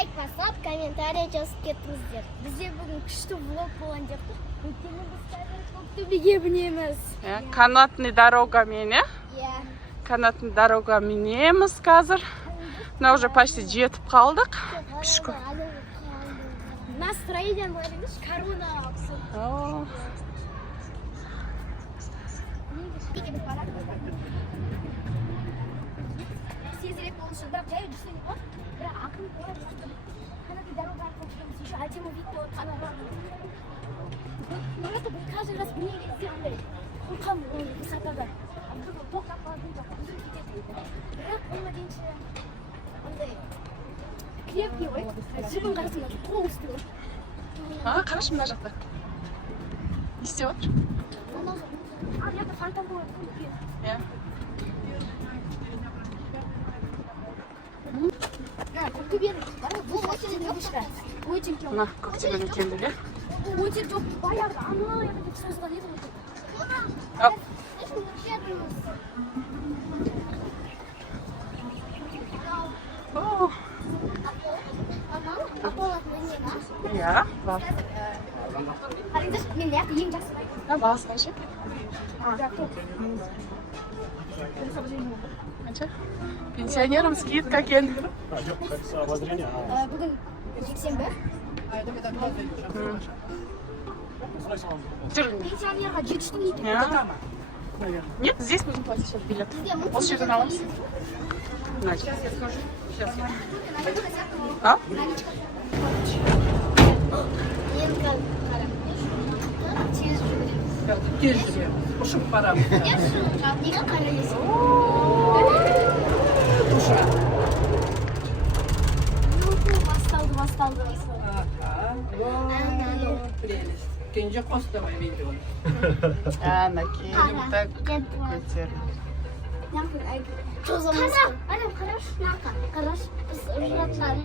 лайк басып, комментарий жазып кетіңіздер. Бізде бүгін күшті влог болған деп. Өйткені біз қазір Көктөбеге мінеміз. Канатный дорогамен, Иә. Канатный дорога мінеміз қазір. Мына уже почти жетіп қалдық. Пешко. Настроением говоришь, корона абсолютно. Сезерек болушы, бірақ жай жүрсең ғой, бірақ ақын қойып жатыр. Қанатый дорога арқылы жүреміз, еще әдемі вид болады панорамный. Просто біз каждый раз міне кезде андай қорқам высотада. Тоқтап қалатын жоқ, үзіліп кетеді. Бірақ онға дейінше андай крепкий ғой, жібін қарасында толстый ғой. Қарашы мына жақта. Не істеп отыр? Мына жақта фонтан болады. Иә. Бұл өте күшті. Өте көп. Мына Көктөбеге келдік, иә? Өте көп. Баяғы ана жерде созған еді ғой. Иә, бар. Қараңызшы, мен яқты ең жақсы байқаймын. Бағасына ше? Пенсионерам скидка екен. Бүгін жексенбі. Пенсионерға жетіштің екен. Нет, здесь будем платить сейчас билет. Вот что аламыз. Сейчас я скажу. Сейчас я. А? Тез жүре. Ұшып барамын. Неге қарайсың? Душа. Басталды. Прелесть. Кенже қостамай видео. Ана келіп так көтер. Қараш, біз ұшыратқан.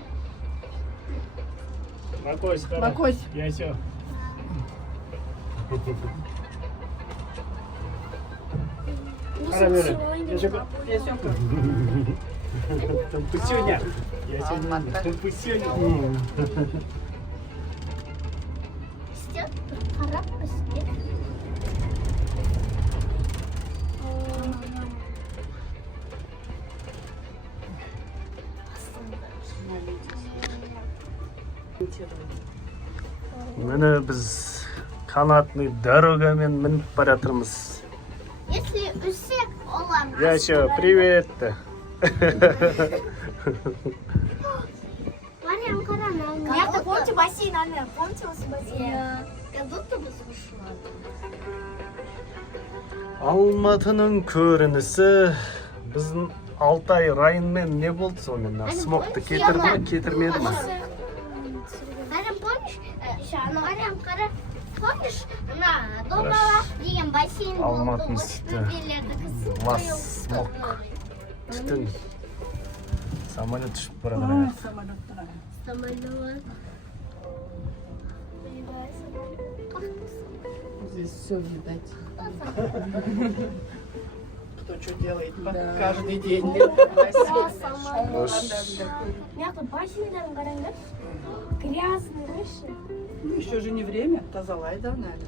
Макось. Я все. Я все. Тумпусюня. Я сегодня тумпусюня. Істеп, қарап, істеп. Міне біз канатный дорогамен мініп бара жатырмыз. Если үсек, олар. Яша, привет. Марьям, қара, я-то помните бассейн, Анна? Помните осы бассейн? Как будто бы слышала. Алматының көрінісі біздің Алтай районмен не болды сонымен? Смокты кетірді ме, кетірмеді ме? Марьям, помнишь? Марьям, қара, помнишь? На Домалақ деген бассейн болды. Алматының үсті. Лас смок. Түтін. Самолет ұшып бара жатыр. Самолет. Здесь все видать. Кто что делает каждый день. Мияқта бассейндерін қараңдаршы. Грязный, выше. Ну, еще же не время. Тазалайды надо.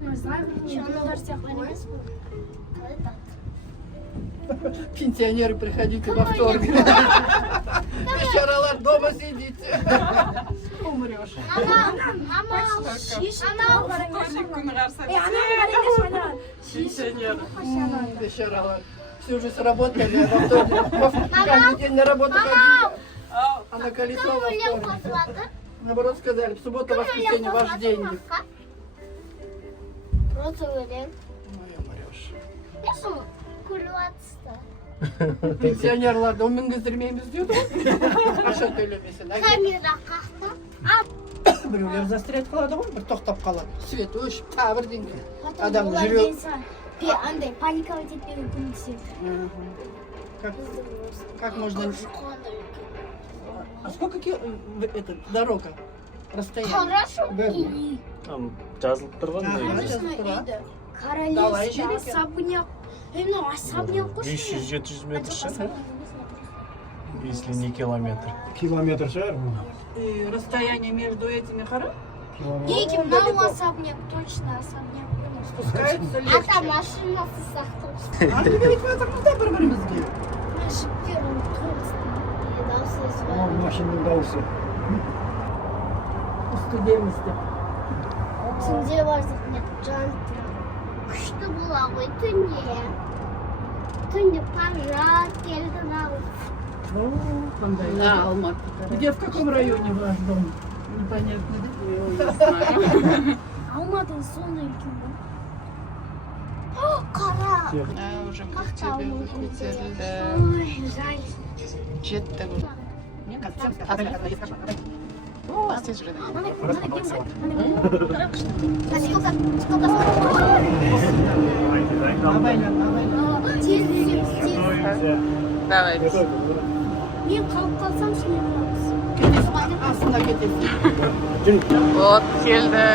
Не знаю, черный сияқты емес бұл. Пенсионеры, приходите во вторник. Бешаралар, дома сидите. Умрешь. Бешаралар. Всю жизнь работали, а во вторник каждый день на работу ходили. А на колесо во вторник. Наоборот сказали, в субботу, воскресенье ваш день. Просто өлең. Ой, умрешь. Не сол күліп атысты. Пенсионерларды мінгіздірмейміз дейді ғой. Аша төлемесін. Камера қақты. Біреулер застрять қалады ғой, бір тоқтап қалады. Свет өшіп, тағы бірдеңе. Адам жүрек. Андай паниковать етпеген көмектеседі. Как можно... А сколько дорога? Расстояние? Хорошо. Там жазылып тұрған. Королевский особняк. Мынау особняк қойшы. 500-700 метр ше? если не километр. Километр шығар. И расстояние между этими хорошо? Неким дом особняк, точно особняк. Спускается А легче. там машинасы сақтаушы. А неге айтып жатырмыз да бір-бірімізге? Машинкердің дауысы Ол естіледі. машинаның дауысы. Устудеміз деп. Түнде барсақ не жан күшті бола ғой түнде. Түнде пожар келді ау. Ну, Қандай? На Алматы. где, в каком районе ваш дом? Непонятно, да? Алматының сондай үлкен ғой. Қара. Уже көтерілді. Ой, жаль. Жетті. Сколько? Тез. Давай. Мен қалып қалсам шын қыламыз. Астына кетесің. Вот, келді.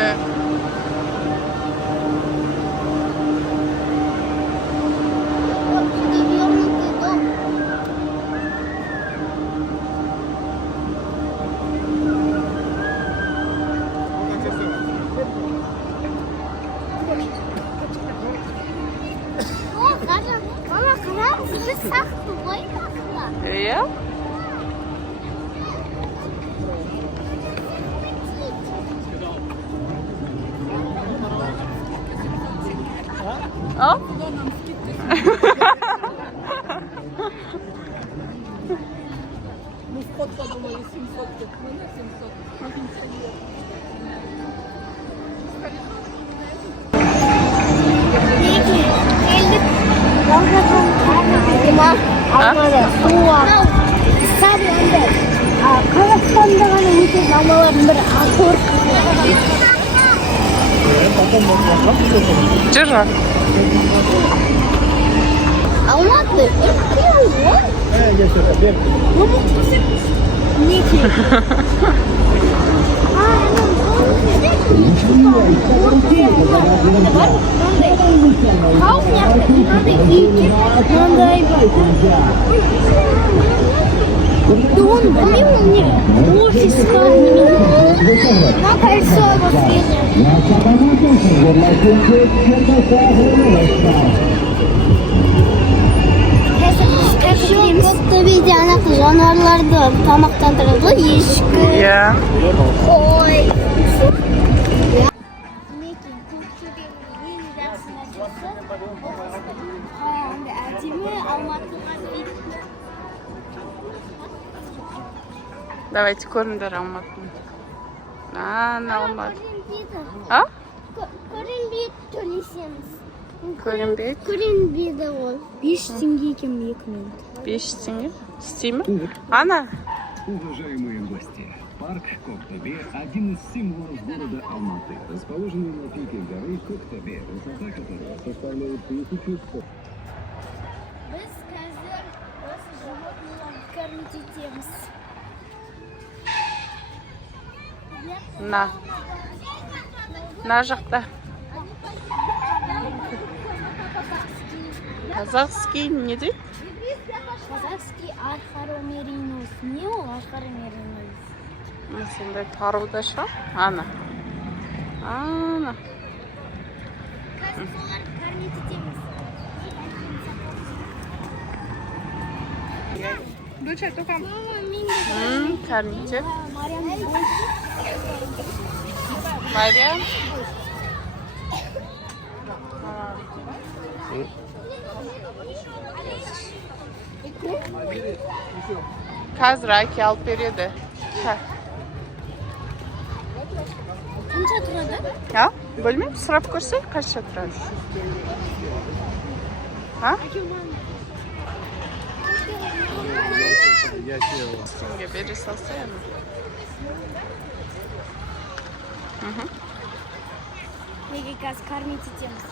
Вот, перевернутый дом. О, қара. Мама, қара, сізді сақты ғой тақыла. Иә? О? Мы вход подумали 700, мы на 700. Қазақстанда ғана өте замалардың бірі Ақор. Держи. Алматы үлкен ғой. Я сюда, бег. Неке. Да он был мне офис на кольцо его съездил. Көктөбеде анақты жануарларды тамақтандырады ғой, ешкі, Иә. қой. Мінекей Көктөбенің ең жақсы нәрсесі әдемі Алматыға вид. Давайте көріңдер Алматыны. Ана Алматы. А? Көрінбейді төлесеміз. Көрінбейді. Көрінбейді ол. 5 теңге екен 2 минут. 5 теңге. Істей ме? Ана. Уважаемые гости, парк Коктебе – один из символов города Алматы, расположенный на пике горы Коктебе, высота которой составляет 1100. Біз қазір осы животныйларды кормить етеміз. На жақта. Казахский не дейді? Казахский архаромеринус. Не ол архаромеринус? Сондай паруда шығар. Ана. Ана. Қазір соларды кормить етеміз. Мама, мен де Кәрмейте. Мариам. Мариам. Қазір әке алып береді. Қанша тұрады? А? Білмеймін, сұрап көрсе, қанша тұрады. А? Теңге бере салса ема. Неге қазір кормить етеміз?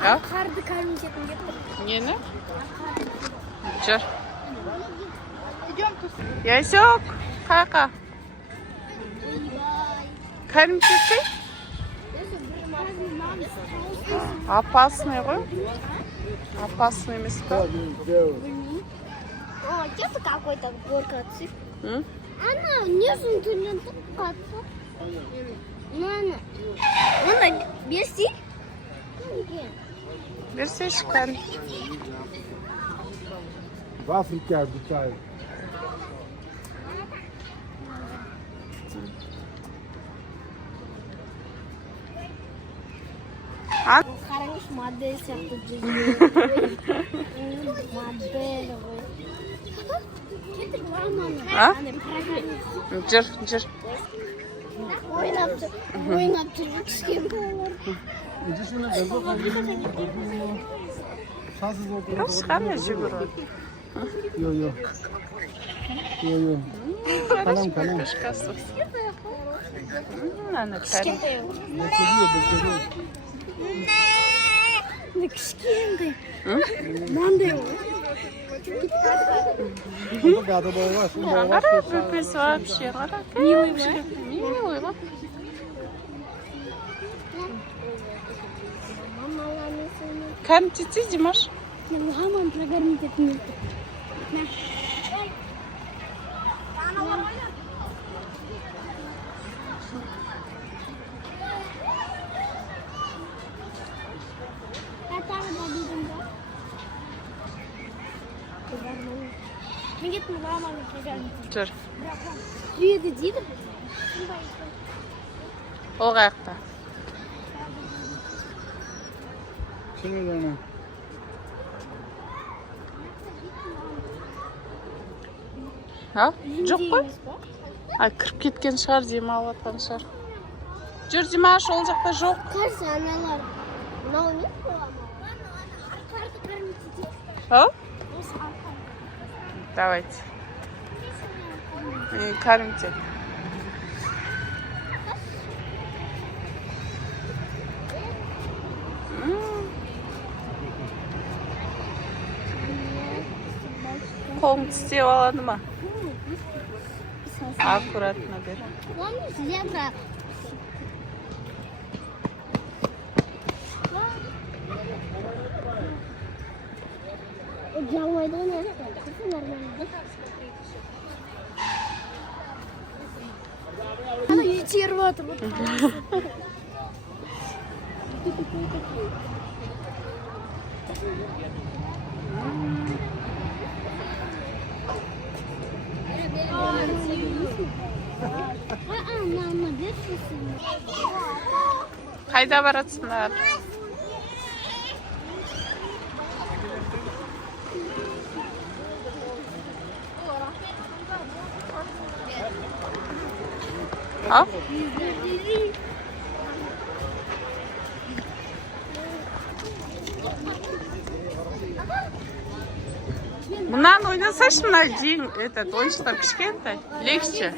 А? Қарды кормить етім деп тұр. Нені? Жүр. Ясек, қайқа? Кәрім кетпей? Опасный ғой? Опасный емес па? О, где-то какой-то горка. М? Она внизу тунет катца. Она берси. Берсешкан. В Африке обитают. А? Хорош модель сияқты модель. А? Жүр, жүр. Ойнап жүр кішкене балалар. Шансыз отыр. Қашқаны жүгіреді. Йо. Қалам. Кішкасы. Ана кәрі. Кішкентай. Мынандай ғой. Гады бойға. Қара, бүпесі вообще, қара. Милый ғой. Кәм тетсе, Димаш? Мамам программит етмейді. Мен кеттім мамамның программит. Жүр. Сүйеді дейді. Ол қаяқта. А? Жоқ қой? Ай, кіріп кеткен шығар, демалып жатқан шығар. Жүр, Димаш, ол жақта жоқ. Қарсы аналар. Мынау не қоямын? Арқарды көрмейді. А? Осы арқа. Давайте. Кормите. Қолың тістеп алады ма? Аккуратно бер. Помнишь, зебра? Жалмайды ғой, нормально. Ана итеріп отыр. Мама, бершісің. Қайда баратсыңдар? А? Мынаны ойнасайшы, мына ең этот ойыншықтар кішкентай, легче.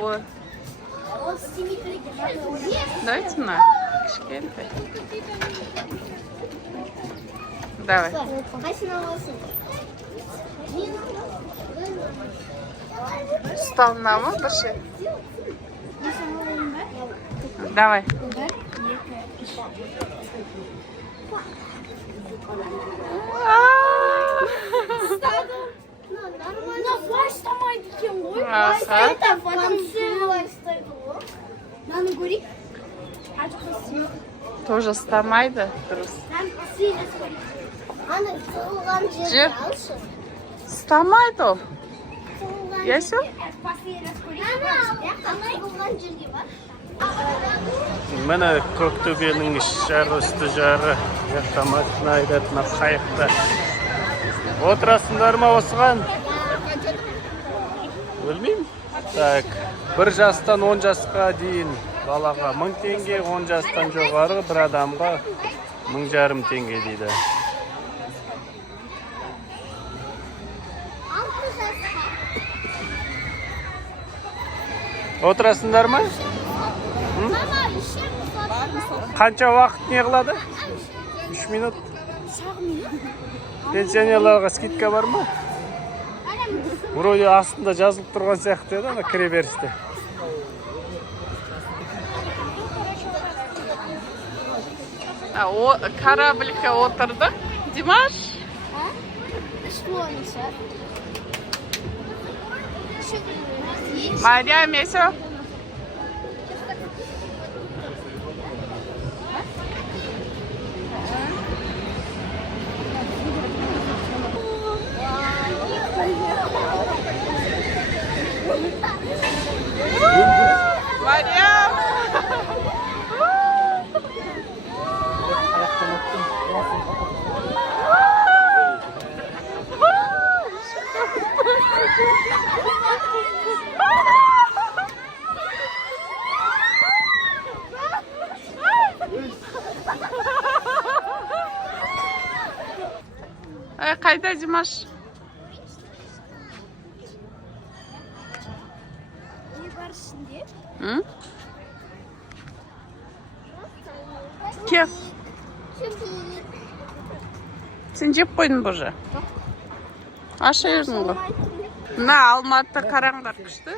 Ой. Давайте мына кішкентай. Давай. Қайсыны аласың? Ұсталына ма бірше? Давай. Мына баштамайды екен ғой. Аха. Баштайды ғой. Мынаны көрейік. Тоже ұстамайды. Дұрыс. Ана соғылған жерді Жер. алшы. Ұстамайды ол. Ясу? Соғылған жерге бар. Міне Көктөбенің жары, үсті жары. Жақтаматын айдатына қайықта. Отырасыңдар ма осыған? Білмеймін. Так, 1 жастан 10 жасқа дейін балаға 1000 теңге, 10 жастан жоғары бір адамға 1500 теңге дейді. Отырасыңдар ма? Мама, ішем. Қанша уақыт не қылады? 3 минут. Пенсионерларға скидка бар ма? Вроде астында жазылып тұрған сияқты еді, ана кіре берісте. Корабльға отырдық. Димаш? что сейчас? Мария, Месо. Мария. Қайда Димаш? Не бар ішінде? Кеп. Сен жеп қойдың бұл же? Аша ердің ғой. Мына Алматы қараңдар күшті.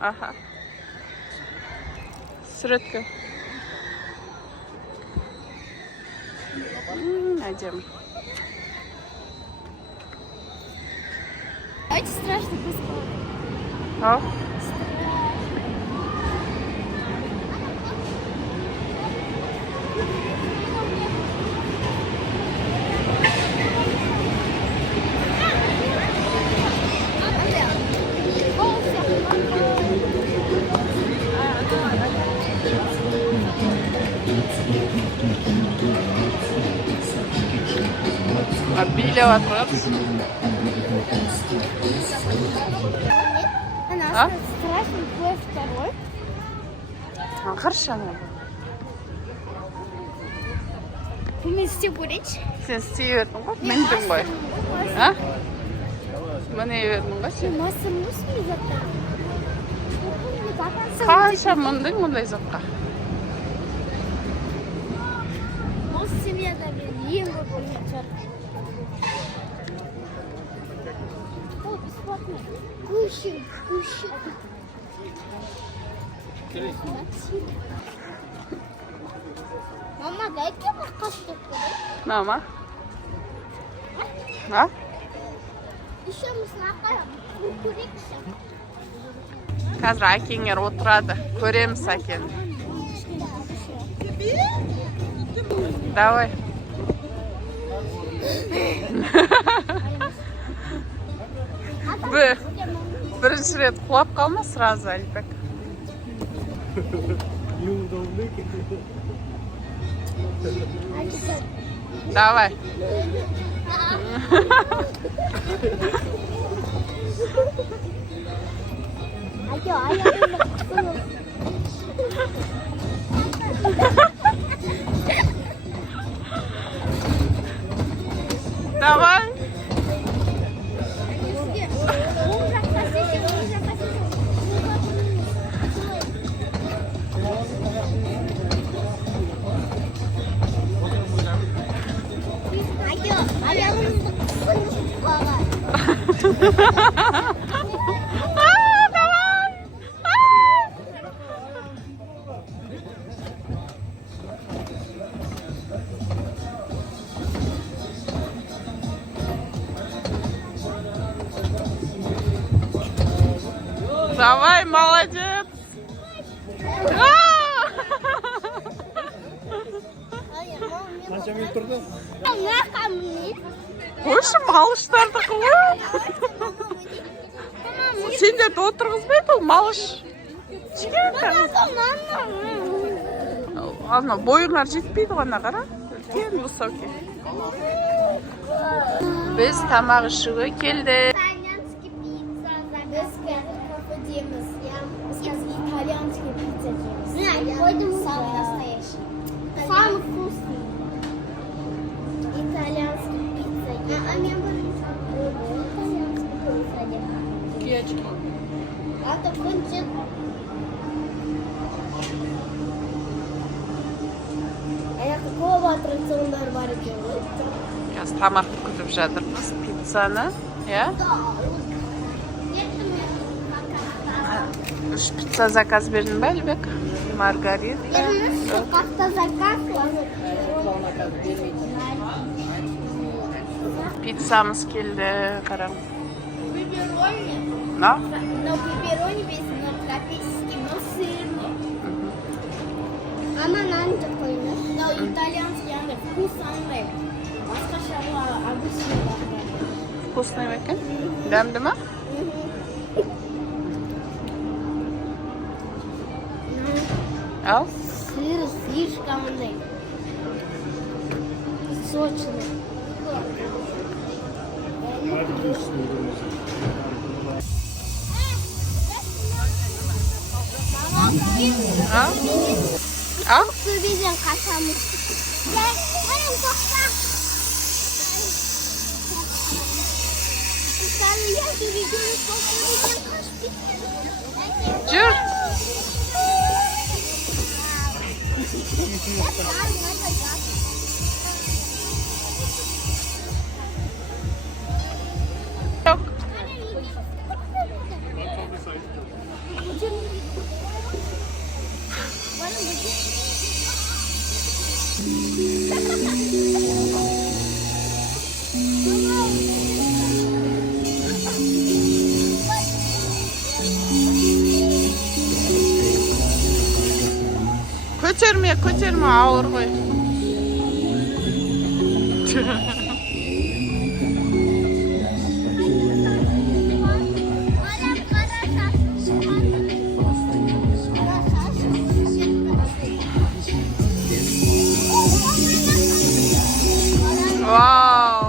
Аха. Сүретке. Әдемі. Очень страшно быстро. Ау. Билеп атырмыз. Она страшно твой второй. Қаршаны. Мен істеп көрейінші. Сен істей бердің ғой, міндің ғой. Міне бердің ғой сен. Масырмысың заттар. Қанша мұндың мұндай затқа? Осы семьяда мен ең көп ойнап жатырмын. О, бесплатно. Гущи. Мама, дайте мне кастуку. Мама? А? Еще мы с Накаем курикші. Қазір әкеңер отырады. Көреміз әкені. Давай. Бірінші рет құлап қалма сразу, Әліпек. Давай. Давай. Давай, молодец! Қойшы малыштарды қылып. Сен де отырғызбайды ол малыш. Ана бойыңар жетпейді ғана қара. Үлкен высокий. Біз тамақ ішуге келді. Итальянский пицца. Біз кафедеміз. Біз итальянский пицца жейміз. Самый настоящий. Самый вкусный. Итальянский пицца. А мен бір итальянский пицца жейміз. Киячки. Аты күншік. Аяққа көп аттракциондар бар екен. Қазір тамақ күтіп жатырмыз пиццаны. Я? 3 пицца заказ бердің бе, Әлібек? Маргарита. Как-то заказ. Пиццамыз келді, қараң. Пепперони. На? Но пепперони без, но тропический, но сырный. Ама наны жеп қойыңдар. Но итальянский андай вкус андай. Басқаша обычный бар. Вкусный екен? Дәмді ма? Ал? Сыр слишком андай. Сочный. Ал? Ал? Сөбеден қашамыз. Әйім тоқта. Я сөбеден қашып кеткен. Жүр. Yok. Көтерме, ауыр ғой. Вау!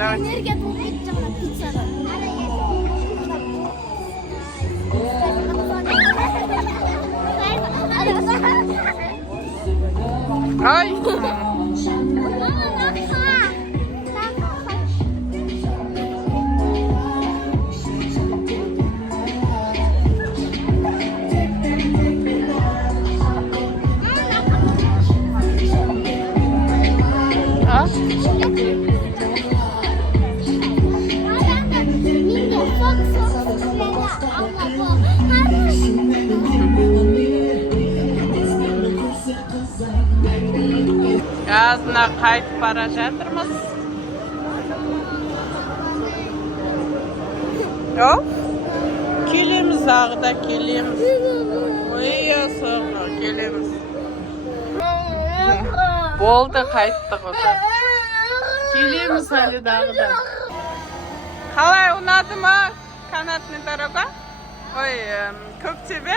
Энергия толмайды жаңа пиццаға. Ай! А? Газына қайтып бара жатырмыз. О? Келеміз, ағыда келеміз. Ойя соңға келеміз. Болды, қайттық ода. Келеміз әлі дағыда. Қалай, ұнады ма? Канатный дорога? Ой, Көктөбе?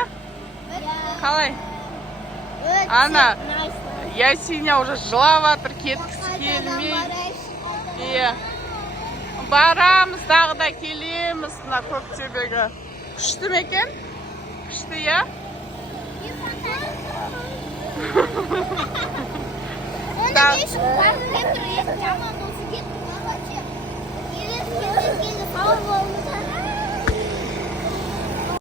Қалай? Ана, Ясиня уже жылаватыр, кеткісі келмей. Иә. Барамыз, дағыда келеміз мына Көктөбеге. Күшті ме екен? Күшті, иә? Оны дейшін,